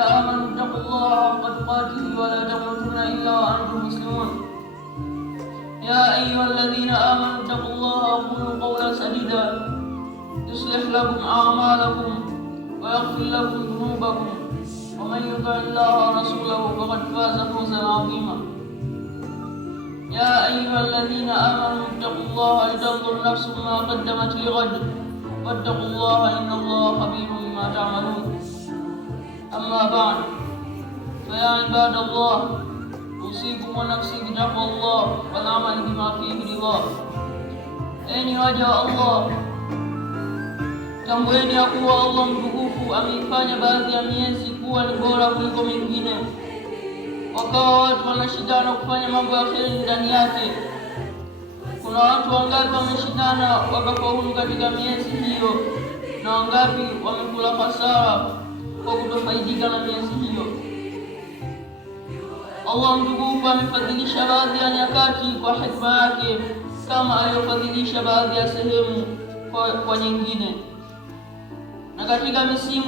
آمنوا اتقوا الله حق تقاته ولا تموتن إلا وأنتم مسلمون. يا أيها الذين آمنوا اتقوا الله وقولوا قولا سديدا يصلح لكم أعمالكم ويغفر لكم ذنوبكم ومن يطع الله ورسوله فقد فاز فوزا عظيما. يا أيها الذين آمنوا اتقوا الله ولتنظر نفس ما قدمت لغد واتقوا الله إن الله خبير بما تعملون. أما بعد، فيا عباد الله، أوصيكم ونفسي بتقوى الله والعمل بما فيه رضاه. Enyi waja wa Allah, tambueni ya kuwa Allah mtukufu ameifanya baadhi ya miezi kuwa ni bora kuliko mingine, wakawa watu wanashindana kufanya mambo ya kheri ndani yake. Kuna watu wangapi wameshindana wakafaulu katika miezi hiyo, na wangapi wamekula hasara kwa kutofaidika na miezi hiyo. Allah mtukufu amefadhilisha baadhi ya nyakati kwa hikma yake, kama aliyofadhilisha baadhi ya sehemu kwa nyingine, na katika misimu